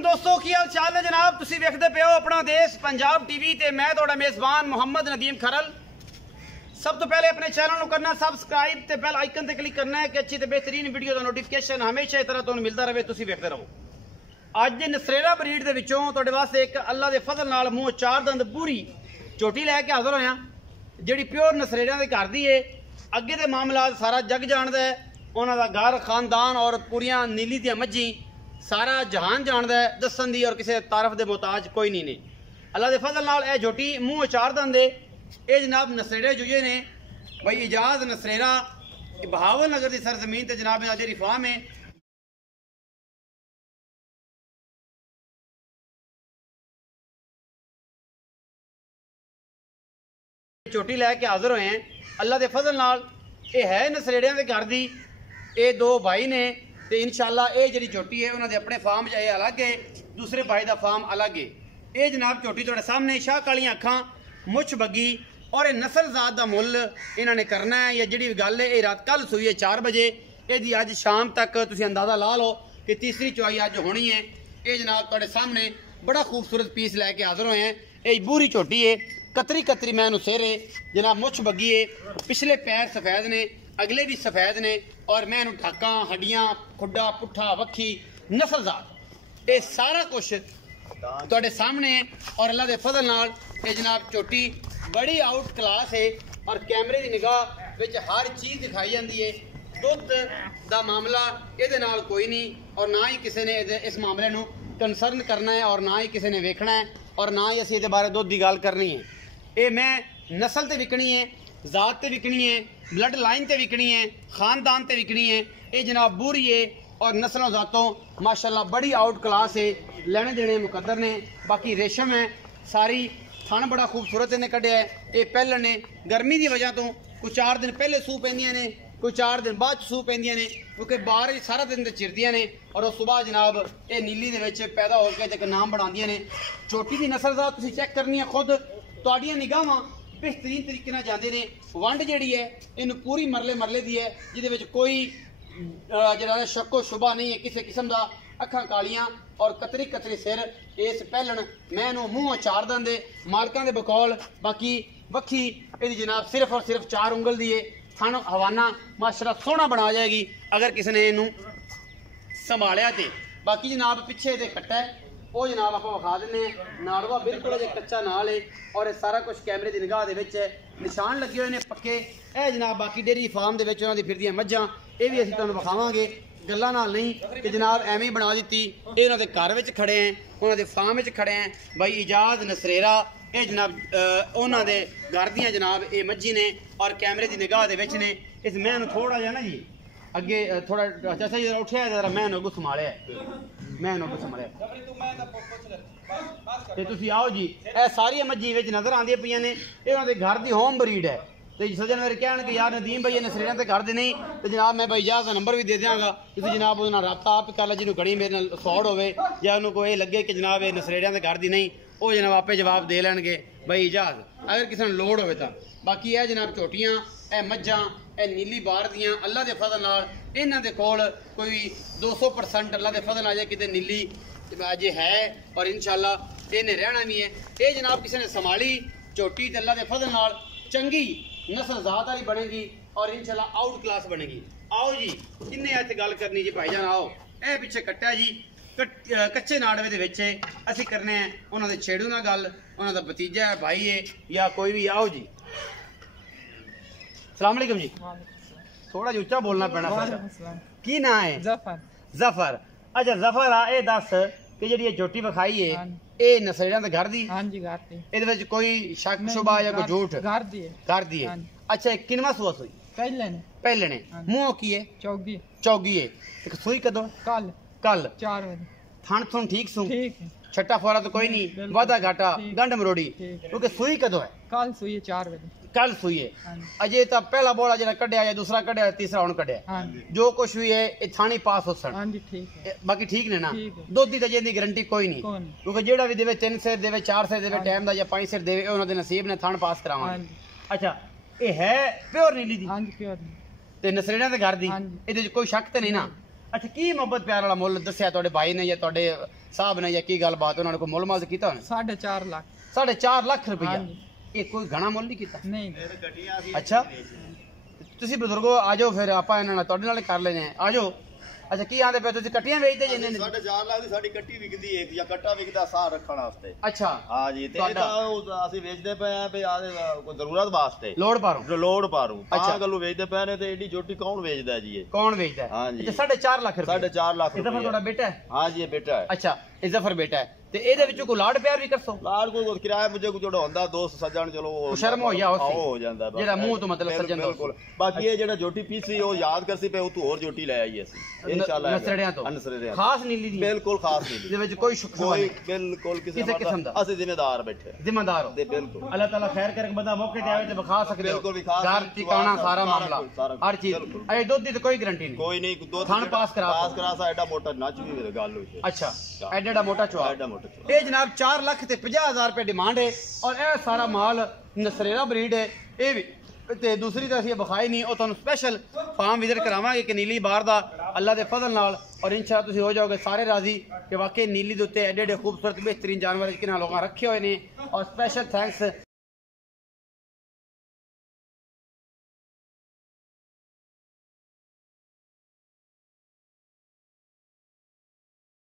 वालेकुम दोस्तों, की हाल चाल है जनाब। तुसी वेखदे पे हो अपना देश पंजाब टीवी ते मैं तुहाडा मेज़बान मोहम्मद नदीम खरल। सब तो पहले अपने चैनल को करना सबसक्राइब ते बेल आइकन ते क्लिक करना है कि अच्छी ते बेहतरीन वीडियो का नोटिफिकेशन हमेशा इस तरह तुहानू मिलता रहे। तुसी वेखदे रहो। अज दे नसरेरा ब्रीड दे विचों तुहाडे वास्ते एक अल्लाह दे फजल नाल मूंह चार दंद पूरी झोटी लैके हाज़र होया, जिहड़ी प्योर नसरेरियां दे घर दी है। अगे दे मामलात सारा जग जानदा है, उन्हां दा घर खानदान और पूरियां नीली दियां मज्जी सारा जहान जानदा है, दसन दी और किसी तारफ दे मोहताज कोई नहीं ने। अल्लाह दे फजल नाल ए झोटी मूंह चार दंद है। ये जनाब नसरेरे जुए ने भाई इजाज नसरेरा बहावल नगर की सरजमीन ते जनाब जेहड़ी फार्म है झोटी लैके हाजिर हुए हैं। अल्लाह के फजल नाल ये है नसरेड़ियां के घर दी। ये दो भाई ने ते इंशाल्लाह ये जी झोटी है उन्होंने अपने फार्म च अलग है, दूसरे भाई का फार्म अलग है। ये जनाब झोटी थोड़े सामने शाह कालियां अखां मुछ बगी और ये नस्ल जात का मुल इन्होंने करना है। या जी गल है ये रात कल सुई है 4 बजे, ये अज शाम तक तुम अंदाजा ला लो कि तीसरी चुआई अज होनी है। ये जनाब थोड़े सामने बड़ा खूबसूरत पीस लैके हाजिर हुए हैं। ये बूरी झोटी है, कतरी कतरी मैं सिर है जनाब, मुछ बगी है, पिछले पैर सफेद ने, अगले भी सफेद ने और मैं ढाका हड्डियां खुडा पुट्ठा वक्खी नस्ल जात ये सारा कुछ तुहाडे सामने है। और अल्लाह के फजल नाल ये जनाब झोटी बड़ी आउट क्लास है और कैमरे की निगाह विच हर चीज़ दिखाई जाती है। दुध का मामला ये नाल कोई नहीं और ना ही किसी ने इस मामले नूं कंसर्न करना है और ना ही किसी ने वेखना है और ना ही असीं इहदे बारे दुध की गल करनी है। ये मैं नस्ल ते विकनी है, जात ते विकनी है, ब्लड लाइन ते विकनी है, खानदान ते विकनी है। ये जनाब बूरी है और नस्लों जातों माशाल्लाह बड़ी आउट क्लास है, लेने देने मुकद्दर ने। बाकी रेशम है सारी, थन बड़ा खूबसूरत इन्हें कढ़िया है। ये पहले ने गर्मी की वजह तो कुछ 4 दिन पहले सूह पैंदियां ने, कुछ 4 दिन बाद सूह पैंदियां ने, क्योंकि बाहर सारा दिन तो चिरदियां ने और उस सुबह जनाब ये नीली दे पैदा होकर एक नाम बनादियां ने। छोटी दी नस्ल दा तुसीं चेक करनी है खुद, तुहाडियां निगाहां बेहतरीन तरीके नाल जांदे ने। वंड जिहड़ी है इन्हूं पूरी मरले मरले दी है, जिहदे विच कोई जिहड़ा शक्को शुबा नहीं है किसी किस्म का। अखां कालियां और कतरी कतरी सिर, इस पहलन मैं मूँह चार दंद मालकां दे बकौल। बाकी वक्खी इहदी जनाब सिर्फ और सिर्फ 4 उंगल दी है। थन हवाना माशाल्लाह सोहना बना जाएगी अगर किसी ने इनू संभालिया तो। बाकी जनाब पिछे दे कट्टा है वो जनाब आप विखा दें। नाड़वा बिल्कुल अजे कच्चा नाल है और ये सारा कुछ कैमरे की निगाह के निशान लगे हुए हैं पक्के। यह जनाब बाकी डेयरी फार्म के उन्होंने फिरदियां मज्झां ये भी असीं तुहानूं विखावांगे गल्लां नाल नहीं कि जनाब एवें ही बना दी। ये उन्होंने घर में खड़े हैं, उन्होंने फार्म में खड़े हैं। भाई इजाज नसरेरा ये जनाब उन्होंने घर दियाँ जनाब ये मज्झी ने और कैमरे की निगाह के ने। इस मैन थोड़ा जहा ना जी अगे थोड़ा जैसा जरा उठिया जरा मैन अगू संभालिया, मैन अगू संभालिया तो तुम आओ जी। यह सारिया मज्झी नज़र आदि पे ने, ये उन्होंने घर की होम ब्रीड है। तो सजन मेरे कहन कि यार नदीम भाई नसरेरियां ते घर दे नहीं, तो जनाब मैं भाई इजाज़ का नंबर भी दे देंगा, तुम जनाब उन्होंने रब्ता आप कर ला जिन्होंने घड़ी मेरे नाल सौड़ होवे या उन्होंने कोई लगे कि जनाब ये नसरेरियां ते घर दी नहीं, वो जनाब आपे जवाब दे लैणगे भाई इजाज़ अगर किसी ने लोड़ होवे तां। बाकी यह जनाब झोटियां ए मज्झां ए नीली बार दियां अल्लाह के फजल नाल इन्हां दे कोल कोई 200% अल्लाह के फजल नाल किते नीली अजे है और इंशाल्लाह इन्हें रहना भी है। ये जनाब किसी ने संभाली झोटी ते अल्लाह के फजल नाल चंगी नस्ल जात वाली बनेगी और इंशाल्लाह आउट क्लास बनेगी। आओ जी इन्हें इत्थे गल करनी जी भाईजान, आओ ए पिछे कट्टा जी कच्चे नाड़वे दे विच असीं करने हैं उन्होंने छेड़ू ना गल, उन्होंने भतीजा है भाई है या कोई भी। आओ जी सलाम अलैकुम जी, थोड़ा जी उच्चा बोलना पैना। की ना है? जफर। जफर, अच्छा जफर आ ये दस कि जी झोटी विखाई है ये नसरेरियां दे घर दी? हां जी घर दी। इहदे विच कोई शक शुबा या कोई झूठ? घर दी है। घर दी है। अच्छा किनवा सुआ सुई? पहले ने। पहले ने। मुंह की है? चौगी। चौगी है। सुई कदों? कल। कल 4 बजे। थन थन ठीक सु? ठीक है। छट्टा फोरा तो कोई नहीं, वादा घाटा गंढ मरोड़ी, क्योंकि सुई कदों है? कल सुई है 4 बजे। कल सुई है। अजे तो पहला बोला जरा कढ़िया या दूसरा कढ़िया तीसरा हुण कढ़िया, जो कुछ भी है ये थानी पास हो सन। हां जी ठीक है। बाकी ठीक ने ना? दुध दी तो जिंदी गारंटी कोई नहीं, क्योंकि जेड़ा भी देवे 3 सेर देवे 4 सेर देवे टाइम दा या 5 सेर देवे उन्हां दे नसीब ने थान पास करावांगे। अच्छा ये है प्योर नीली दी? हां जी प्योर। ते नसरेरियां दे घर दी? इहदे कोई शक ते नहीं ना? अच्छा की मोहब्बत प्यार वाला मुल दस्या ਤੁਹਾਡੇ भाई ने या ਤੁਹਾਡੇ साहब ने या की गलबात उन्होंने कोई मुल माल कीता होने 4.5 लाख 4.5 लाख रुपया हाँ जी। ये कोई घना मुल नहीं कीता नहीं अच्छा ਤੁਸੀਂ ਬਜ਼ੁਰਗੋ ਆ ਜਾਓ ਫਿਰ ਆਪਾਂ ਇਹਨਾਂ ਨਾਲ ਤੁਹਾਡੇ ਨਾਲ ਹੀ ਕਰ ਲੈਨੇ ਆ ਜਾਓ ਅੱਛਾ ਕੀ ਆਂਦੇ ਪਏ ਤੁਸੀਂ ਕੱਟੀਆਂ ਵੇਚਦੇ ਜਿੰਨੇ ਨੇ 4.5 ਲੱਖ ਦੀ ਸਾਡੀ ਕੱਟੀ ਵਿਕਦੀ ਹੈ ਜਾਂ ਕੱਟਾ ਵਿਕਦਾ ਸਾਹ ਰੱਖਣ ਵਾਸਤੇ ਅੱਛਾ ਹਾਂ ਜੀ ਤੇ ਇਹ ਤਾਂ ਅਸੀਂ ਵੇਚਦੇ ਪਏ ਆ ਵੀ ਆਦੇ ਕੋਈ ਜ਼ਰੂਰਤ ਵਾਸਤੇ ਲੋੜ ਪਾਰੋ ਜੋ ਲੋੜ ਪਾਰੂ ਅੱਛਾ। ਤਾਂ ਗੱਲੋਂ ਵੇਚਦੇ ਪਏ ਨੇ ਤੇ ਏਡੀ ਛੋਟੀ ਕੌਣ ਵੇਚਦਾ ਜੀ ਇਹ ਕੌਣ ਵੇਚਦਾ ਹੈ ਹਾਂ ਜੀ। ਅੱਛਾ 4.5 ਲੱਖ ਰੁਪਏ 4.5 ਲੱਖ ਇਹ ਤਾਂ ਫਿਰ ਰੁਪਏ ਤੁਹਾਡਾ ਬੇਟਾ ਹੈ ਹਾਂ ਜੀ ਇਹ ਬੇਟਾ ਹੈ ਅੱਛਾ ਇਹ ਜ਼ਫਰ ਬੇਟਾ ਹੈ ਤੇ ਇਹਦੇ ਵਿੱਚੋਂ ਕੋਈ ਲਾੜ ਪਿਆਰ ਵੀ ਕਰਸੋ ਲਾੜ ਕੋਈ ਕਿਰਾਇਆ ਮੁਝੇ ਕੋਈ ਜਿਹੜਾ ਹੁੰਦਾ ਦੋਸਤ ਸੱਜਣ ਚਲੋ ਉਹ ਸ਼ਰਮ ਹੋ ਜਾ ਉਸ ਆਹੋ ਹੋ ਜਾਂਦਾ ਬਸ। ਜਿਹੜਾ ਮੂੰਹ ਤੋਂ ਮਤਲਬ ਸੱਜਣ ਦੋਸਤ। ਬਿਲਕੁਲ ਬਾਕੀ ਇਹ ਜਿਹੜਾ ਜੋਟੀ ਪੀਸੀ ਉਹ ਯਾਦ ਕਰਸੀ ਪਏ ਉਹ ਤੋਂ ਹੋਰ ਜੋਟੀ ਲੈ ਆਈ ਅਸੀਂ ਇਨਸ਼ਾਅੱਲਾ ਨਸਰੜਿਆਂ ਤੋਂ ਨਸਰੜਿਆਂ ਖਾਸ ਨੀਲੀ ਦੀ ਬਿਲਕੁਲ ਖਾਸ ਨਹੀਂ ਇਹਦੇ ਵਿੱਚ ਕੋਈ ਸ਼ੁਕ ਕੋਈ ਬਿਲकुल ਕਿਸੇ ਕਿਸਮ ਦਾ। ਅਸੀਂ ਜ਼ਿੰਮੇਦਾਰ ਬੈਠੇ ਜ਼ਿੰਮੇਦਾਰ ਹੋ ਤੇ ਬਿਲਕੁਲ ਅੱਲਾਹ ਤਾਲਾ ਖੈਰ ਕਰੇ ਬੰਦਾ ਮੌਕੇ ਤੇ ਆਵੇ ਤੇ ਵਿਖਾ ਸਕਦੇ ਹੋ ਬਿਲਕੁਲ ਵਿਖਾ ਘਰ ਸਕਦੇ ਹੋ। ਟਿਕਾਣਾ ਸਾਰਾ ਸਾਰਾ ਮਾਮਲਾ ਕੁਝ, ਸਾਰਾ ਕੁਝ, ਹਰ ਚੀਜ਼ ਬਿਲਕੁਲ। ਅਜੇ ਦੁੱਧ ਦੀ ਤਾਂ ਕੋਈ ਗਾਰੰਟੀ ਨਹੀਂ ਕੋਈ ਨਹੀਂ ਦੋ ਥਣ ਪਾਸ ਕਰਾ ਸਾ ਐਡਾ ਮੋਟਾ ਨੱਚ ਵੀ ਮੇਰੇ ਗੱਲ ਹੋਈ ਹੈ ਅੱਛਾ ਐਡਾ ਮੋਟਾ ਚੁਆ ਐਡਾ ਮੋਟਾ ਚੁਆ। ਇਹ ਜਨਾਬ 4 ਲੱਖ ਤੇ 50,000 ਰੁਪਏ ਡਿਮਾਂਡ ਹੈ ਔਰ ਇਹ ਸਾਰਾ ਮਾਲ ਨਸਰੇਰਾ ਬਰੀਡ ਹੈ ਇਹ ਵੀ ਤੇ ਦੂਸਰੀ ਤਾਂ ਅਸੀਂ ਵਿਖਾਈ ਨਹੀਂ ਉਹ ਤੁਹਾਨੂੰ ਸਪੈਸ਼ਲ ਫਾਰਮ ਵਿਜ਼ਿਟ ਕਰਾਵਾਂਗੇ ਕਿ ਨੀਲੀ ਬਾਰ ਦਾ ਅੱਲਾ ਦੇ ਫਜ਼ਲ ਨਾਲ ਔਰ ਇਨਸ਼ਾਅੱਲਾ ਤੁਸੀਂ ਹੋ ਜਾਓਗੇ ਸਾਰੇ ਰਾਜ਼ੀ ਕਿ ਵਾਕਈ ਨੀਲੀ ਦੇ ਉੱਤੇ ਐਡੇ ਐਡੇ ਖੂਬਸੂਰਤ ਬਿਹਤਰੀਨ ਜਾਨਵਰ ਕਿਹਨਾਂ ਲੋਕਾਂ ਰੱਖੇ ਹੋਏ ਨੇ ਔਰ ਸਪੈਸ਼ਲ ਥੈਂਕਸ